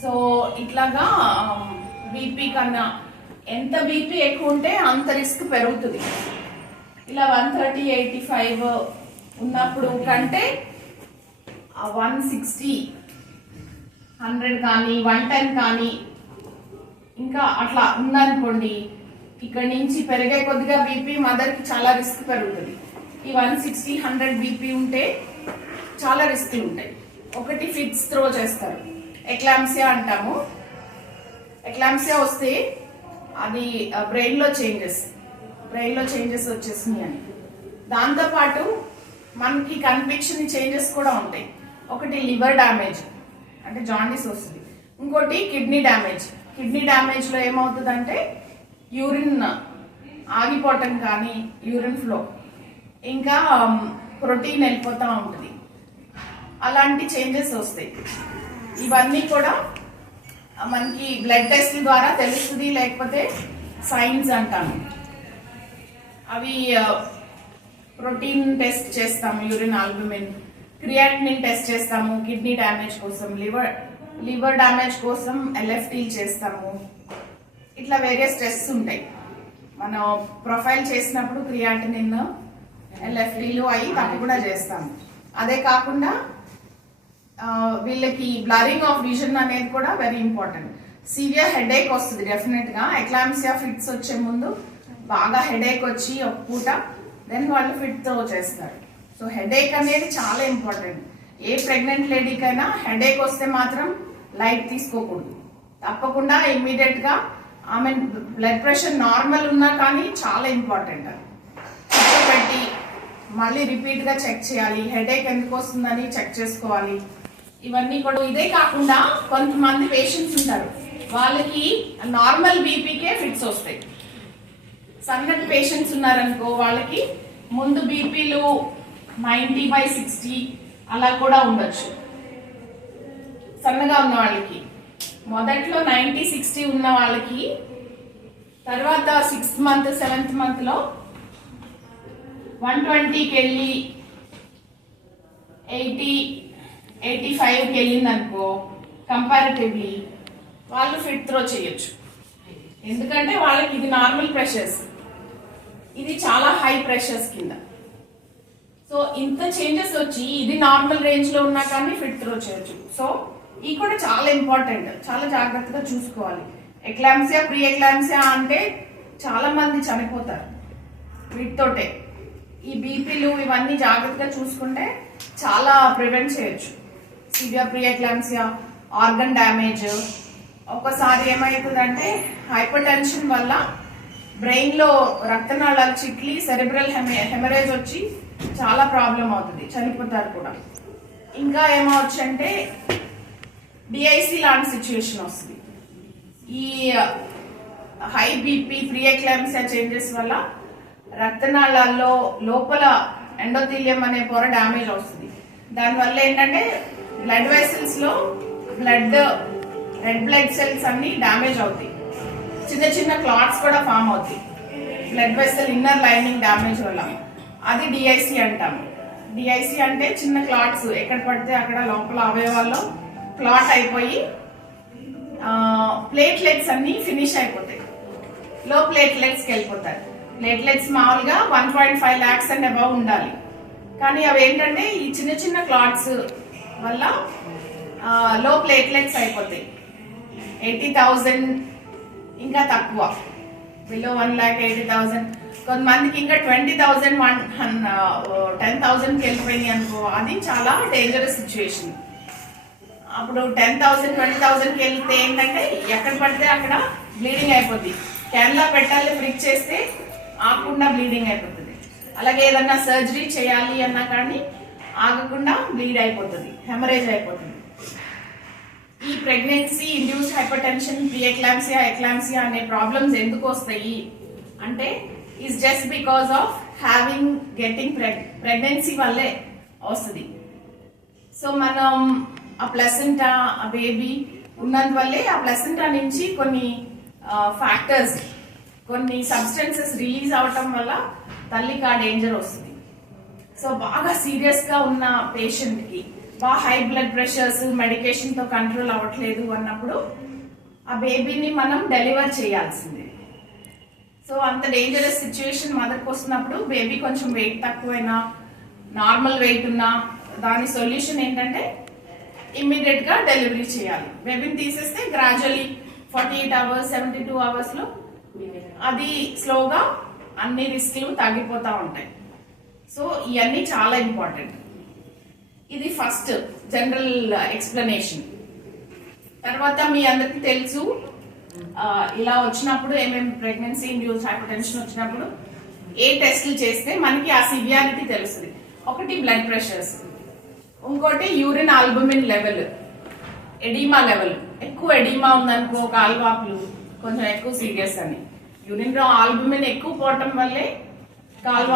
So ఇట్లాగా BP కన్నా ఎంత బీపీ ఎక్కువ ఉంటే అంత రిస్క్ పెరుగుతుంది. ఇలా 130, 85 ఉన్నప్పుడు కంటే 160, 100 కానీ 110 కానీ ఇంకా అట్లా ఉందనుకోండి, ఇక్కడ నుంచి పెరిగే కొద్దిగా బీపీ మదర్కి చాలా రిస్క్ పెరుగుతుంది. ఈ 160, 100 బీపీ ఉంటే చాలా రిస్క్లు ఉంటాయి. ఒకటి ఫిట్స్ త్రో చేస్తారు, ఎక్లాంప్సియా అంటాము. ఎక్లాంప్సియా వస్తే అది బ్రెయిన్లో చేంజెస్ వచ్చేసినాయి అని. దాంతోపాటు మనకి కనిపించని చేంజెస్ కూడా ఉంటాయి. ఒకటి లివర్ డ్యామేజ్ అంటే జాండీస్ వస్తుంది. ఇంకోటి కిడ్నీ డ్యామేజ్లో ఏమవుతుందంటే యూరిన్ ఆగిపోవటం కానీ, యూరిన్ ఫ్లో, ఇంకా ప్రోటీన్ వెళ్ళిపోతూ ఉంటుంది. అలాంటి చేంజెస్ వస్తాయి. ఇవన్నీ కూడా మనకి బ్లడ్ టెస్ట్ ద్వారా తెలుస్తుంది, లేకపోతే సైన్స్ అంటాము. అవి ప్రోటీన్ టెస్ట్ చేస్తాము, యూరిన్ ఆల్బుమిన్, క్రియాటినిన్ టెస్ట్ చేస్తాము కిడ్నీ డ్యామేజ్ కోసం, లివర్ డ్యామేజ్ కోసం LFT చేస్తాము. ఇట్లా వేరియస్ టెస్ట్స్ ఉంటాయి. మనం ప్రొఫైల్ చేసినప్పుడు క్రియాటినిన్, LFTలు అవి తప్పకుండా చేస్తాము. అదే కాకుండా వీళ్ళకి బ్లరింగ్ ఆఫ్ విజన్ అనేది కూడా వెరీ ఇంపార్టెంట్. సివియర్ హెడేక్ వస్తుంది డెఫినెట్ గా. ఎక్లాంప్సియా ఫిట్స్ వచ్చే ముందు బాగా హెడేక్ వచ్చి ఒక పూట దెన్ వాళ్ళు ఫిట్ తో చేస్తారు. సో హెడేక్ అనేది చాలా ఇంపార్టెంట్. ఏ ప్రెగ్నెంట్ లేడీకైనా హెడేక్ వస్తే మాత్రం లైట్ తీసుకోకూడదు. తప్పకుండా ఇమ్మీడియట్ గా ఆమె బ్లడ్ ప్రెషర్ నార్మల్ ఉన్నా కానీ చాలా ఇంపార్టెంట్. పెట్టి మళ్ళీ రిపీట్ గా చెక్ చేయాలి, హెడేక్ ఎందుకు వస్తుందని చెక్ చేసుకోవాలి. ఇవన్నీ కూడా. ఇదే కాకుండా కొంతమంది పేషెంట్స్ ఉంటారు, వాళ్ళకి నార్మల్ బీపీకే ఫిట్స్ వస్తాయి. సన్నటి పేషెంట్స్ ఉన్నారనుకో, వాళ్ళకి ముందు బీపీలు 90/60 అలా కూడా ఉండొచ్చు. సన్నగా ఉన్న వాళ్ళకి మొదట్లో 90/60 ఉన్న వాళ్ళకి తర్వాత 6th month 7th month లో 120కి వెళ్ళి 80-85కి వెళ్ళింది అనుకో, కంపారిటివ్లీ వాళ్ళు ఫిట్ త్రో చేయొచ్చు. ఎందుకంటే వాళ్ళకి ఇది నార్మల్ ప్రెషర్స్, ఇది చాలా హై ప్రెషర్స్ కింద. సో ఇంత చేంజెస్ వచ్చి ఇది నార్మల్ రేంజ్ లో ఉన్నా కానీ ఫిట్ త్రో చేయొచ్చు. సో ఇది కూడా చాలా ఇంపార్టెంట్, చాలా జాగ్రత్తగా చూసుకోవాలి. ఎక్లాంప్సియా, ప్రీ ఎక్లాంప్సియా అంటే చాలా మంది చనిపోతారు వీటితోటే. ఈ బీపీలు ఇవన్నీ జాగ్రత్తగా చూసుకుంటే చాలా ప్రివెంట్ చేయొచ్చు. Severe pre eclampsia, organ damage. ఒక్కసారి ఏమవుతుందంటే హైపర్ టెన్షన్ వల్ల బ్రెయిన్ లో రక్తనాళాలు చిట్లి సెరెబ్రల్ హెమరేజ్ వచ్చి చాలా ప్రాబ్లం అవుతుంది, చనిపోతారు కూడా. ఇంకా ఏమవచ్చు అంటే DIC లాంటి సిచ్యువేషన్ వస్తుంది. ఈ high BP pre eclampsia changes వల్ల రక్తనాళాల్లో లోపల ఎండోథీలియం అనే పొర డ్యామేజ్ వస్తుంది. దానివల్ల ఏంటంటే బ్లడ్ వెసల్స్ లో రెడ్ బ్లడ్ సెల్స్ అన్ని డ్యామేజ్ అవుతాయి. చిన్న చిన్న క్లాట్స్ కూడా ఫామ్ అవుతాయి blood vessel inner lining damage వల్ల. అది DIC అంటాము. DIC అంటే చిన్న క్లాట్స్ ఎక్కడ పడితే అక్కడ లోపల అవయవాల్లో క్లాట్ అయిపోయి ప్లేట్లెట్స్ అన్ని ఫినిష్ అయిపోతాయి, లో ప్లేట్లెట్స్కి వెళ్ళిపోతారు. ప్లేట్లెట్స్ మామూలుగా 1.5 lakhs అండ్ అబౌవ్ ఉండాలి. కానీ అవి ఏంటంటే ఈ చిన్న చిన్న క్లాట్స్ వల్ల లో ప్లేట్లెట్స్ అయిపోతాయి. 80,000 ఇంకా తక్కువ, బిలో 1,80,000. కొంతమందికి ఇంకా 20,000, 10,000కి వెళ్ళిపోయింది అనుకో, అది చాలా డేంజరస్ సిచ్యువేషన్. అప్పుడు 10,000, 20,000కి వెళ్తే ఏంటంటే ఎక్కడ పడితే అక్కడ బ్లీడింగ్ అయిపోద్ది. క్యాన్లా పెట్టాలి, ప్రిక్ చేస్తే ఆగకుండా బ్లీడింగ్ అయిపోతుంది. అలాగే ఏదన్నా సర్జరీ చేయాలి అన్నా కానీ ఆగకుండా బ్లీడ్ అయిపోతుంది, హెమరేజ్ అయిపోతుంది. ఈ pregnancy induced hyper tension, pre eclampsia, eclampsia అనే ప్రాబ్లమ్స్ ఎందుకు వస్తాయి అంటే is just because of getting pregnancy వల్లే వస్తుంది. సో మనం ఆ ప్లసెంటా, ఆ బేబీ ఉన్నందువల్లే ఆ ప్లసెంటా నుంచి కొన్ని ఫ్యాక్టర్స్, కొన్ని సబ్స్టెన్సెస్ రిలీజ్ అవటం వల్ల తల్లికి ఆ డేంజర్ వస్తుంది. సో బాగా సీరియస్ గా ఉన్న పేషెంట్ కి బాగా హై బ్లడ్ ప్రెషర్స్ మెడికేషన్ తో కంట్రోల్ అవ్వట్లేదు అన్నప్పుడు ఆ బేబీని మనం డెలివర్ చేయాల్సిందే. సో అంత డేంజరస్ సిచ్యువేషన్ మదర్కి వస్తున్నప్పుడు బేబీ కొంచెం వెయిట్ తక్కువైనా నార్మల్ వెయిట్ ఉన్నా దాని సొల్యూషన్ ఏంటంటే ఇమ్మీడియట్ గా డెలివరీ చేయాలి. బేబీని తీసేస్తే గ్రాడ్యువల్లీ 48 అవర్స్ 72 అవర్స్ లో అది స్లోగా అన్ని రిస్క్లు తగ్గిపోతా ఉంటాయి. సో ఇవన్నీ చాలా ఇంపార్టెంట్. ఇది ఫస్ట్ జనరల్ ఎక్స్ప్లెనేషన్. తర్వాత మీ అందరికి తెలుసు ఇలా వచ్చినప్పుడు ఏమేమి ప్రెగ్నెన్సీ ఇండ్యూస్డ్ హైపర్ టెన్షన్ వచ్చినప్పుడు ఏ టెస్ట్లు చేస్తే మనకి ఆ సివియారిటీ తెలుస్తుంది. ఒకటి బ్లడ్ ప్రెషర్స్, ఇంకోటి urine albumin level, oedema level. ఎక్కువ ఎడిమా ఉందనుకో కాల్వాపులు కొంచెం ఎక్కువ సీరియస్ అని. యూరిన్ లో ఆల్బుమిన్ ఎక్కువ పోవటం వల్లే కాల్వా